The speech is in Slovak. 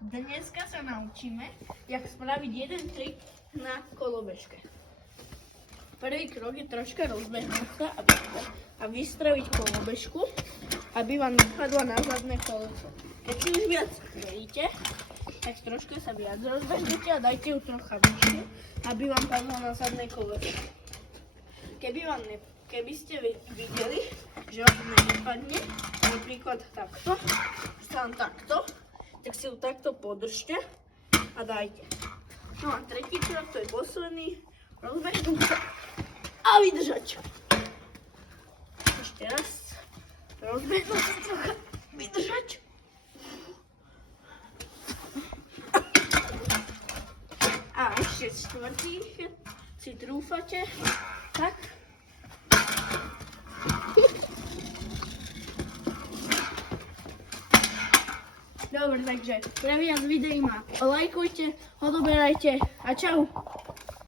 Dneska sa naučíme, jak spraviť jeden trik na kolobežke. Prvý krok je troška rozbehnúť sa a vystraviť kolobežku, aby vám vypadla na zadné koleso. Keď si už viac veríte, tak troška sa viac rozbehnete a dajte ju trocha vyššie, aby vám padla na zadné koleso. Keby ste videli, že vám nevypadne, napríklad takto, tak si ju takto podržte a dajte. No a tretí krok, to je posledný, rozbehnúť sa a vydržať. Ešte raz, rozbehnúť sa trocha, vydržať. A ešte štvrtý, keď si trúfate, tak. Dobre, takže pre viac videí ma lajkujte, odoberajte a čau.